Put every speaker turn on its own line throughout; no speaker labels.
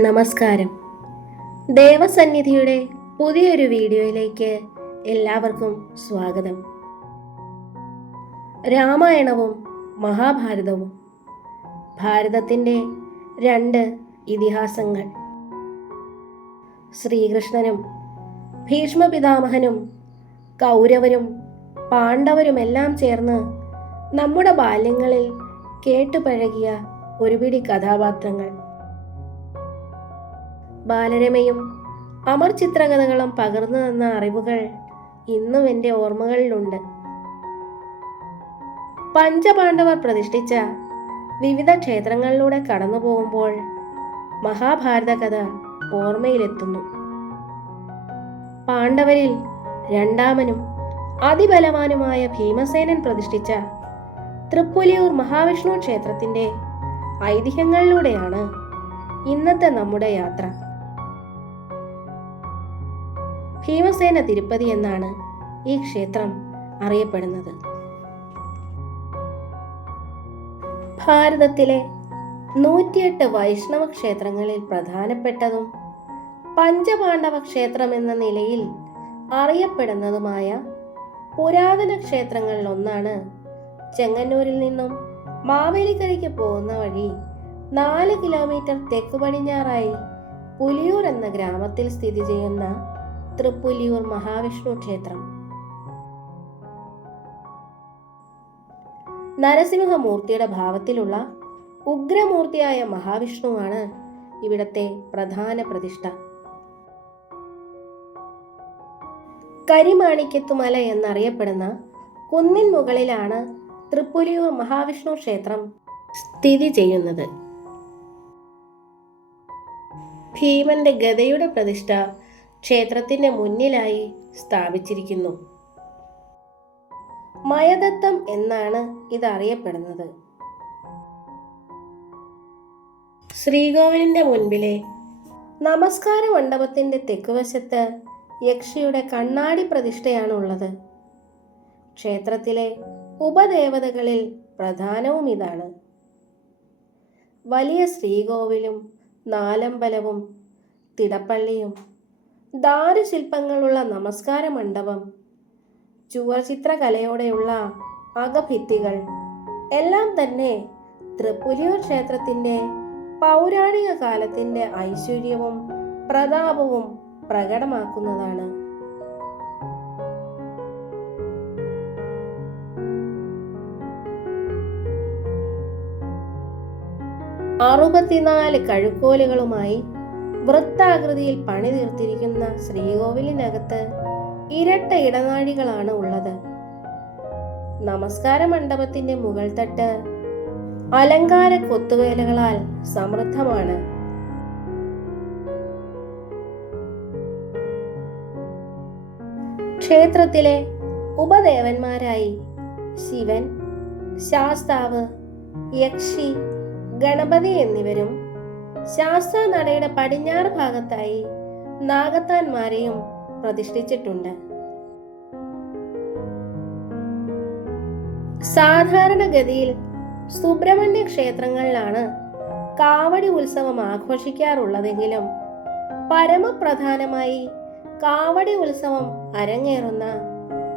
നമസ്കാരം. ദേവസന്നിധിയുടെ പുതിയൊരു വീഡിയോയിലേക്ക് എല്ലാവർക്കും സ്വാഗതം. രാമായണവും മഹാഭാരതവും ഭാരതത്തിന്റെ രണ്ട് ഇതിഹാസങ്ങൾ. ശ്രീകൃഷ്ണനും ഭീഷ്മപിതാമഹനും കൗരവരും പാണ്ഡവരുമെല്ലാം ചേർന്ന് നമ്മുടെ ബാല്യങ്ങളിൽ കേട്ടുപഴകിയ ഒരുപിടി കഥാപാത്രങ്ങൾ. ബാലരമയും അമർ ചിത്രകഥകളും പകർന്നു തന്ന അറിവുകൾ ഇന്നും എന്റെ ഓർമ്മകളിലുണ്ട്. പഞ്ചപാണ്ഡവർ പ്രതിഷ്ഠിച്ച വിവിധ ക്ഷേത്രങ്ങളിലൂടെ കടന്നു പോകുമ്പോൾ മഹാഭാരത കഥ ഓർമ്മയിലെത്തുന്നു. പാണ്ഡവരിൽ രണ്ടാമനും അതിബലവാനുമായ ഭീമസേനൻ പ്രതിഷ്ഠിച്ച തൃപ്പുലിയൂർ മഹാവിഷ്ണു ക്ഷേത്രത്തിന്റെ ഐതിഹ്യങ്ങളിലൂടെയാണ് ഇന്നത്തെ നമ്മുടെ യാത്ര. ഭീമസേന തിരുപ്പതി എന്നാണ് ഈ ക്ഷേത്രം അറിയപ്പെടുന്നത്. ഭാരതത്തിലെ നൂറ്റിയെട്ട് വൈഷ്ണവ ക്ഷേത്രങ്ങളിൽ പ്രധാനപ്പെട്ടതും പഞ്ചപാണ്ഡവ ക്ഷേത്രം എന്ന നിലയിൽ അറിയപ്പെടുന്നതുമായ പുരാതന ക്ഷേത്രങ്ങളിൽ ഒന്നാണ് ചെങ്ങന്നൂരിൽ നിന്നും മാവേലിക്കരയ്ക്ക് പോകുന്ന വഴി നാല് കിലോമീറ്റർ തെക്ക് പടിഞ്ഞാറായി പുലിയൂർ എന്ന ഗ്രാമത്തിൽ സ്ഥിതി ചെയ്യുന്ന തൃപ്പുലിയൂർ മഹാവിഷ്ണു ക്ഷേത്രം. നരസിംഹമൂർത്തിയുടെ ഭാവത്തിലുള്ള ഉഗ്രമൂർത്തിയായ മഹാവിഷ്ണുവാണ് ഇവിടത്തെ പ്രധാന പ്രതിഷ്ഠ. കരിമാണിക്യത്തുമല എന്നറിയപ്പെടുന്ന കുന്നിൻ മുകളിലാണ് തൃപ്പുലിയൂർ മഹാവിഷ്ണു ക്ഷേത്രം സ്ഥിതി ചെയ്യുന്നത്. ഭീമന്റെ ഗതയുടെ പ്രതിഷ്ഠ ക്ഷേത്രത്തിന്റെ മുന്നിലായി സ്ഥാപിച്ചിരിക്കുന്നു. മയദത്തം എന്നാണ് ഇതറിയപ്പെടുന്നത്. ശ്രീകോവിലിന്റെ മുൻപിലെ നമസ്കാര മണ്ഡപത്തിന്റെ തെക്കുവശത്ത് യക്ഷിയുടെ കണ്ണാടി പ്രതിഷ്ഠയാണ് ഉള്ളത് ക്ഷേത്രത്തിലെ ഉപദേവതകളിൽ പ്രധാനവും ഇതാണ്. വലിയ ശ്രീകോവിലും നാലമ്പലവും തിടപ്പള്ളിയും ദാരുശില്പങ്ങളുള്ള നമസ്കാര മണ്ഡപം ചുവർചിത്രകലയോടെയുള്ള അകഭിത്തികൾ എല്ലാം തന്നെ തൃപ്പുലിയൂർ ക്ഷേത്രത്തിന്റെ പൗരാണിക കാലത്തിന്റെ ഐശ്വര്യവും പ്രതാപവും പ്രകടമാക്കുന്നതാണ്. അറുപത്തിനാല് കഴുക്കോലുകളുമായി വൃത്താകൃതിയിൽ പണി തീർത്തിരിക്കുന്ന ശ്രീകോവിലിനകത്ത് ഇരട്ട ഇടനാഴികളാണ് ഉള്ളത്. നമസ്കാര മണ്ഡപത്തിന്റെ മുകൾ തട്ട് അലങ്കാര കൊത്തുവേലകളാൽ സമൃദ്ധമാണ്. ക്ഷേത്രത്തിലെ ഉപദേവന്മാരായി ശിവൻ ശാസ്താവ് യക്ഷി ഗണപതി എന്നിവരും ശാസ്ത്ര നടയുടെ പടിഞ്ഞാറ് ഭാഗത്തായി നാഗത്താൻമാരെയും പ്രതിഷ്ഠിച്ചിട്ടുണ്ട്. സാധാരണഗതിയിൽ സുബ്രഹ്മണ്യ ക്ഷേത്രങ്ങളിലാണ് കാവടി ഉത്സവം ആഘോഷിക്കാറുള്ളതെങ്കിലും പരമപ്രധാനമായി കാവടി ഉത്സവം അരങ്ങേറുന്ന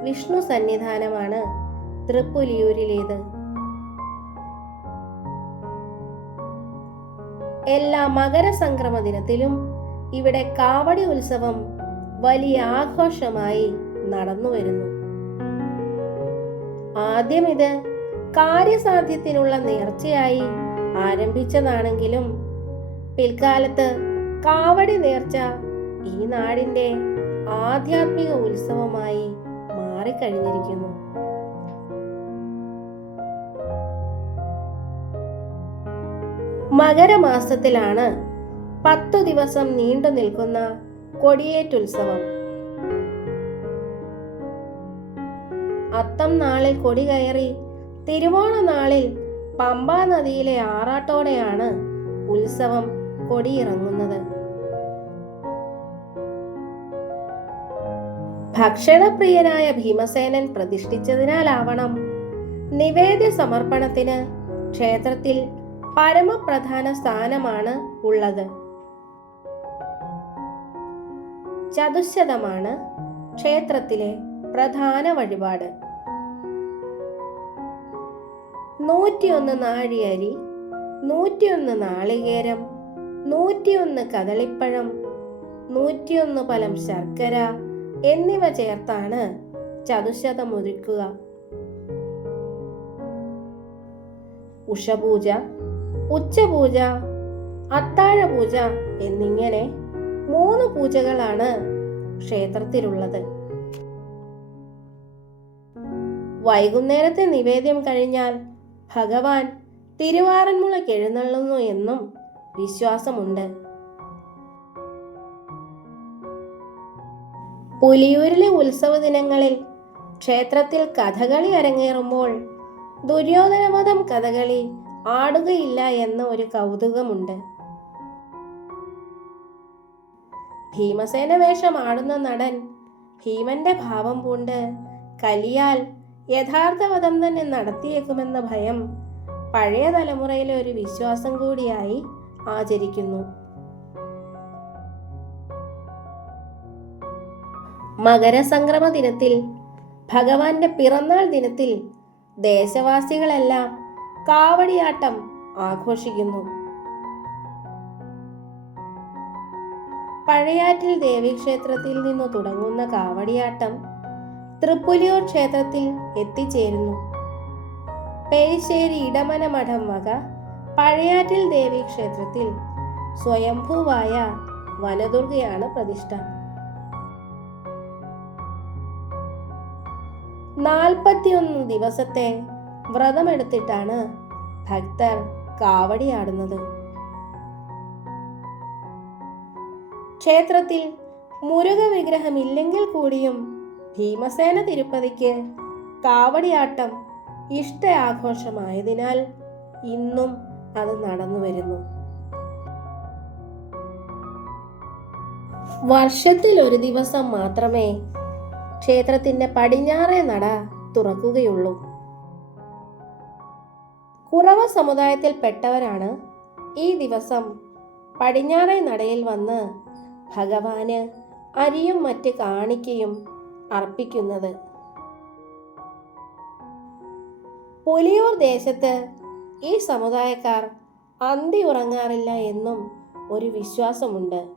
വിഷ്ണു സന്നിധാനമാണ് തൃപ്പുലിയൂരിലേത്. എല്ലാ മകരസംക്രമ ദിനത്തിലും ഇവിടെ കാവടി ഉത്സവം വലിയ ആഘോഷമായി നടന്നു വരുന്നു. ആദ്യം ഇത് കാര്യസാധ്യത്തിനുള്ള നേർച്ചയായി ആരംഭിച്ചതാണെങ്കിലും പിൽക്കാലത്ത് കാവടി നേർച്ച ഈ നാടിന്റെ ആധ്യാത്മിക ഉത്സവമായി മാറിക്കഴിഞ്ഞിരിക്കുന്നു. മകരമാസത്തിലാണ് പത്തു ദിവസം നീണ്ടു നിൽക്കുന്ന കൊടിയേറ്റുത്സവം. അത്തം നാളിൽ കൊടി കയറി തിരുവോണ നാളിൽ പമ്പാ നദിയിലെ ആറാട്ടോടെയാണ് ഉത്സവം കൊടിയിറങ്ങുന്നത്. ഭക്ഷണപ്രിയനായ ഭീമസേനൻ പ്രതിഷ്ഠിച്ചതിനാലാവണം നിവേദ്യ സമർപ്പണത്തിന് ക്ഷേത്രത്തിൽ പരമപ്രധാന സ്ഥാനമാണ് ഉള്ളത്. ചതുശതമാണ് ക്ഷേത്രത്തിലെ പ്രധാന വഴിപാട്. നൂറ്റിയൊന്ന് നാഴിയരി നൂറ്റിയൊന്ന് നാളികേരം നൂറ്റിയൊന്ന് കദളിപ്പഴം നൂറ്റിയൊന്ന് പലം ശർക്കര എന്നിവ ചേർത്താണ് ചതുശതമൊരുക്കുക ഉഷപൂജ ഉച്ചപൂജ അത്താഴപൂജ എന്നിങ്ങനെ മൂന്ന് പൂജകളാണ് ക്ഷേത്രത്തിലുള്ളത്. വൈകുന്നേരത്തെ നിവേദ്യം കഴിഞ്ഞാൽ ഭഗവാൻ തിരുവാറന്മുളയ്ക്ക് എഴുന്നള്ളുന്നു എന്നും വിശ്വാസമുണ്ട്. പുലിയൂരിലെ ഉത്സവ ദിനങ്ങളിൽ ക്ഷേത്രത്തിൽ കഥകളി അരങ്ങേറുമ്പോൾ ദുര്യോധനവധം കഥകളി ആടുകയില്ല എന്ന ഒരു കൗതുകമുണ്ട്. ഭീമസേന വേഷം ആടുന്ന നടൻ ഭീമന്റെ ഭാവം പൂണ്ട് കലിയാൽ യഥാർത്ഥവധം തന്നെ നടത്തിയേക്കുമെന്ന ഭയം പഴയ തലമുറയിലെ ഒരു വിശ്വാസം കൂടിയായി ആചരിക്കുന്നു. മകരസംക്രമ ദിനത്തിൽ ഭഗവാന്റെ പിറന്നാൾ ദിനത്തിൽ ദേശവാസികളെല്ലാം കാവടിയാട്ടം ആഘോഷിക്കുന്നു. പഴയാറ്റിൽ ദേവീക്ഷേത്രത്തിൽ നിന്ന് തുടങ്ങുന്ന കാവടിയാട്ടം തൃപ്പുലിയൂർ ക്ഷേത്രത്തിൽ എത്തിച്ചേരുന്നു. പേരിശ്ശേരി ഇടമന മഠം വക പഴയാറ്റിൽ ദേവി ക്ഷേത്രത്തിൽ സ്വയംഭൂവായ വനദുർഗയാണ് പ്രതിഷ്ഠ. നാൽപ്പത്തിയൊന്ന് ദിവസത്തെ വ്രതമെടുത്തിട്ടാണ് ഭക്തർ കാവടിയാടുന്നത് ക്ഷേത്രത്തിൽ മുരുക വിഗ്രഹമില്ലെങ്കിൽ കൂടിയും ഭീമസേന തിരുപ്പതിക്ക് കാവടിയാട്ടം ഇഷ്ട ആഘോഷമായതിനാൽ ഇന്നും അത് നടന്നു വരുന്നു. വർഷത്തിൽ ഒരു ദിവസം മാത്രമേ ക്ഷേത്രത്തിന്റെ പടിഞ്ഞാറേ നട തുറക്കുകയുള്ളൂ. കുറവ സമുദായത്തിൽപ്പെട്ടവരാണ് ഈ ദിവസം പടിഞ്ഞാറേ നടയിൽ വന്ന് ഭഗവാന് അരിയും മറ്റ് കാണിക്കയും അർപ്പിക്കുന്നത്. പുലിയൂർ ദേശത്ത് ഈ സമുദായക്കാർ അന്തി ഉറങ്ങാറില്ല എന്നും ഒരു വിശ്വാസമുണ്ട്.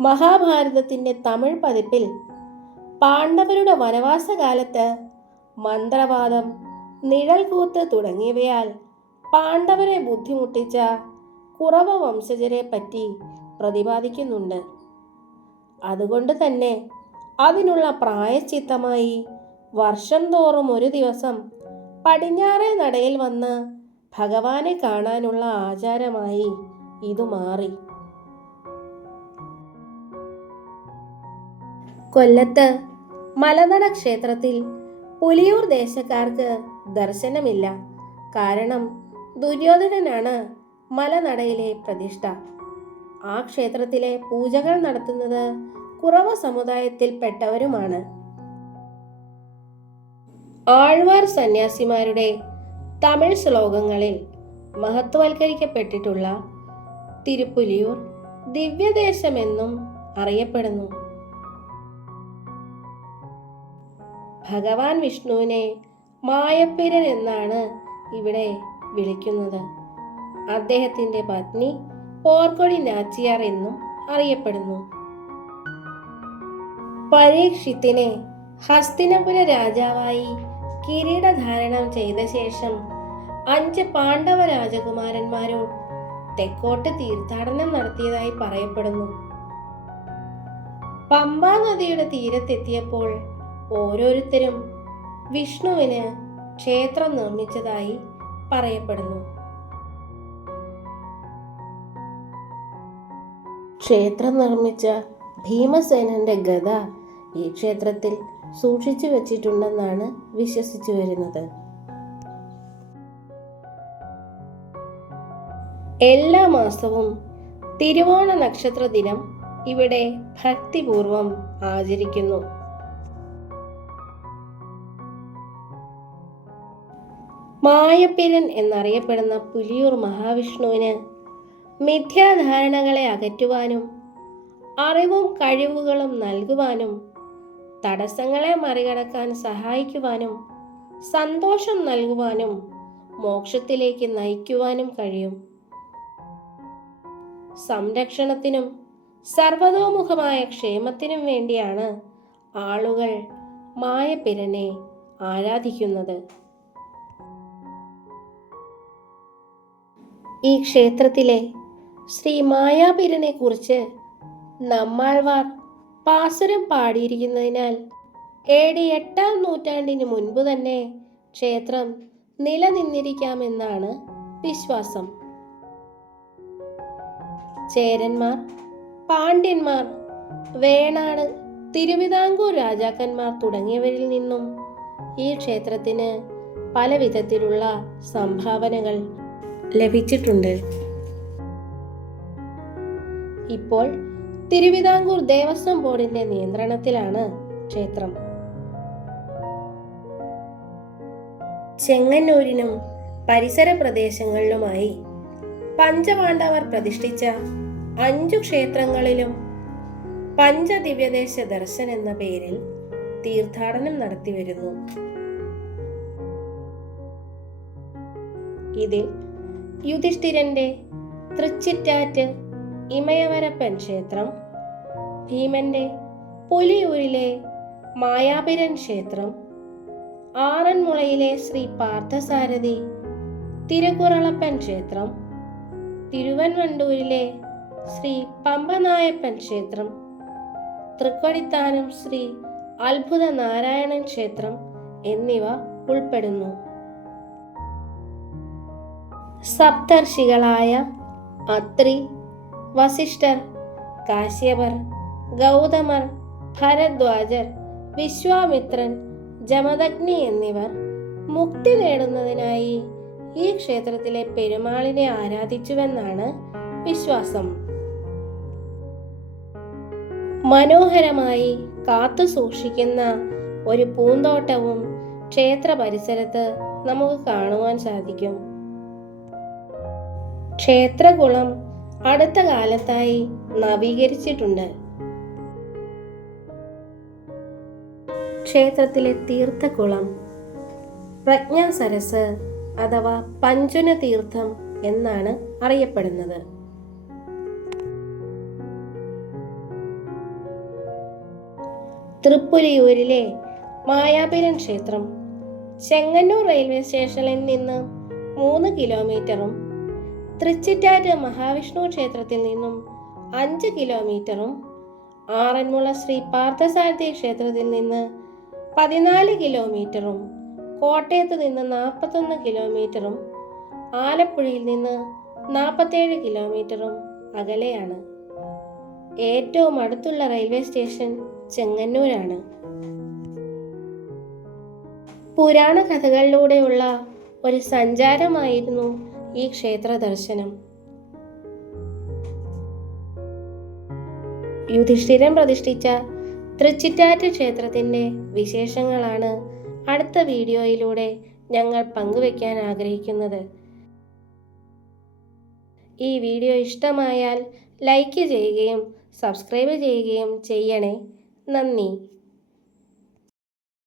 മഹാഭാരതത്തിന്റെ തമിഴ് പതിപ്പിൽ പാണ്ഡവരുടെ വനവാസകാലത്ത് മന്ത്രവാദം നിഴൽകൂത്ത് തുടങ്ങിയവയാൽ പാണ്ഡവരെ ബുദ്ധിമുട്ടിച്ച കുറവ വംശജരെ പറ്റി പ്രതിപാദിക്കുന്നുണ്ട്. അതുകൊണ്ട് തന്നെ അതിനുള്ള പ്രായശ്ചിത്തമായി വർഷം തോറും ഒരു ദിവസം പടിഞ്ഞാറേ നടയിൽ വന്ന് ഭഗവാനെ കാണാനുള്ള ആചാരമായി ഇത് മാറി. കൊല്ലത്ത് മലനട ക്ഷേത്രത്തിൽ പുലിയൂർ ദേശക്കാർക്ക് ദർശനമില്ല. കാരണം ദുര്യോധനനാണ് മലനടയിലെ പ്രതിഷ്ഠ. ആ ക്ഷേത്രത്തിലെ പൂജകൾ നടത്തുന്നത് കുറവ സമുദായത്തിൽപ്പെട്ടവരുമാണ്. ആഴ്വാർ സന്യാസിമാരുടെ തമിഴ് ശ്ലോകങ്ങളിൽ മഹത്വവൽക്കരിക്കപ്പെട്ടിട്ടുള്ള തിരുപ്പുലിയൂർ ദിവ്യദേശമെന്നും അറിയപ്പെടുന്നു. ഭഗവാൻ വിഷ്ണുവിനെ മായപ്പിരൻ എന്നാണ് ഇവിടെ വിളിക്കുന്നത്. അദ്ദേഹത്തിന്റെ പത്നി പോർക്കൊടി നാച്ചിയാർ എന്നും അറിയപ്പെടുന്നു. പരീക്ഷിത്തിനെ ഹസ്തിനപുര രാജാവായി കിരീടധാരണം ചെയ്ത ശേഷം അഞ്ച് പാണ്ഡവ രാജകുമാരന്മാരും തെക്കോട്ട് തീർത്ഥാടനം നടത്തിയതായി പറയപ്പെടുന്നു. പമ്പാ നദിയുടെ തീരത്തെത്തിയപ്പോൾ ഓരോരുത്തരും വിഷ്ണുവിന് ക്ഷേത്രം നിർമ്മിച്ചതായി പറയപ്പെടുന്നു. ക്ഷേത്രം നിർമ്മിച്ച ഭീമസേനന്റെ ഗത ഈ ക്ഷേത്രത്തിൽ സൂക്ഷിച്ചു വച്ചിട്ടുണ്ടെന്നാണ് വിശ്വസിച്ചു വരുന്നത്. എല്ലാ മാസവും തിരുവോണ നക്ഷത്ര ദിനം ഇവിടെ ഭക്തിപൂർവം ആചരിക്കുന്നു. മായപ്പിരൻ എന്നറിയപ്പെടുന്ന പുലിയൂർ മഹാവിഷ്ണുവിന് മിഥ്യാധാരണകളെ അകറ്റുവാനും അറിവും കഴിവുകളും നൽകുവാനും തടസ്സങ്ങളെ മറികടക്കാൻ സഹായിക്കുവാനും സന്തോഷം നൽകുവാനും മോക്ഷത്തിലേക്ക് നയിക്കുവാനും കഴിയും. സംരക്ഷണത്തിനും സർവതോമുഖമായ ക്ഷേമത്തിനും വേണ്ടിയാണ് ആളുകൾ മായപ്പിരനെ ആരാധിക്കുന്നത്. ഈ ക്ഷേത്രത്തിലെ ശ്രീ മായാപീരനെ കുറിച്ച് നമ്മാൾവാർ പാസുരം പാടിയിരിക്കുന്നതിനാൽ എ എട്ടാം നൂറ്റാണ്ടിന് മുൻപ് തന്നെ ക്ഷേത്രം നിലനിന്നിരിക്കാമെന്നാണ് വിശ്വാസം. ചേരന്മാർ പാണ്ഡ്യന്മാർ വേണാട് തിരുവിതാംകൂർ രാജാക്കന്മാർ തുടങ്ങിയവരിൽ നിന്നും ഈ ക്ഷേത്രത്തിന് പല വിധത്തിലുള്ള സംഭാവനകൾ ലഭിച്ചിട്ടുണ്ട്. ഇപ്പോൾ തിരുവിതാംകൂർ ദേവസ്വം ബോർഡിന്റെ നിയന്ത്രണത്തിലാണ് ക്ഷേത്രം. ചെങ്ങന്നൂരിനും പരിസര പ്രദേശങ്ങളിലുമായി പഞ്ചപാണ്ഡവർ പ്രതിഷ്ഠിച്ച അഞ്ചു ക്ഷേത്രങ്ങളിലും പഞ്ചദിവ്യദേശ ദർശൻ എന്ന പേരിൽ തീർത്ഥാടനം നടത്തിവരുന്നു. ഇതിൽ യുധിഷ്ഠിരന്റെ തൃച്ചിറ്റാറ്റ് ഇമയവരപ്പൻ ക്ഷേത്രം ഭീമന്റെ പുലിയൂരിലെ മായാപിരൻ ക്ഷേത്രം ആറന്മുളയിലെ ശ്രീ പാർത്ഥസാരഥി തിരുക്കുറളപ്പൻ ക്ഷേത്രം തിരുവൻവണ്ടൂരിലെ ശ്രീ പമ്പനായപ്പൻ ക്ഷേത്രം തൃക്കൊടിത്താനം ശ്രീ അത്ഭുത നാരായണൻ ക്ഷേത്രം എന്നിവ ഉൾപ്പെടുന്നു. സപ്തർഷികളായ അത്രി വസിഷ്ഠർ കാശ്യപർ ഗൗതമർ ഭരദ്വാജർ വിശ്വാമിത്രൻ ജമദഗ്നി എന്നിവർ മുക്തി നേടുന്നതിനായി ഈ ക്ഷേത്രത്തിലെ പെരുമാളിനെ ആരാധിച്ചുവെന്നാണ് വിശ്വാസം. മനോഹരമായി കാത്തു സൂക്ഷിക്കുന്ന ഒരു പൂന്തോട്ടവും ക്ഷേത്ര പരിസരത്ത് നമുക്ക് കാണുവാൻ സാധിക്കും. ക്ഷേത്രകുളം അടുത്ത കാലത്തായി നവീകരിച്ചിട്ടുണ്ട്. ക്ഷേത്രത്തിലെ തീർത്ഥകുളം പ്രജ്ഞാ സരസ് അഥവാ പഞ്ചുന തീർത്ഥം എന്നാണ് അറിയപ്പെടുന്നത്. തൃപ്പുലിയൂരിലെ മായാപുരം ക്ഷേത്രം ചെങ്ങന്നൂർ റെയിൽവേ സ്റ്റേഷനിൽ നിന്ന് മൂന്ന് കിലോമീറ്ററും തൃച്ചിറ്റാറ്റ് മഹാവിഷ്ണു ക്ഷേത്രത്തിൽ നിന്നും അഞ്ച് കിലോമീറ്ററും ആറന്മുള ശ്രീ പാർത്ഥസാരഥി ക്ഷേത്രത്തിൽ നിന്ന് പതിനാല് കിലോമീറ്ററും കോട്ടയത്ത് നിന്ന് നാൽപ്പത്തൊന്ന് കിലോമീറ്ററും ആലപ്പുഴയിൽ നിന്ന് നാൽപ്പത്തേഴ് കിലോമീറ്ററും അകലെയാണ്. ഏറ്റവും അടുത്തുള്ള റെയിൽവേ സ്റ്റേഷൻ ചെങ്ങന്നൂരാണ്. പുരാണ കഥകളിലൂടെയുള്ള ഒരു സഞ്ചാരമായിരുന്നു ഈ ക്ഷേത്ര ദർശനം. യുധിഷ്ഠിരൻ പ്രതിഷ്ഠിച്ച തൃച്ചിറ്റാറ്റ് ക്ഷേത്രത്തിന്റെ വിശേഷങ്ങളാണ് അടുത്ത വീഡിയോയിലൂടെ ഞങ്ങൾ പങ്കുവെക്കാൻ ആഗ്രഹിക്കുന്നത്. ഈ വീഡിയോ ഇഷ്ടമായാൽ ലൈക്ക് ചെയ്യുകയും സബ്സ്ക്രൈബ് ചെയ്യുകയും ചെയ്യണേ. നന്ദി.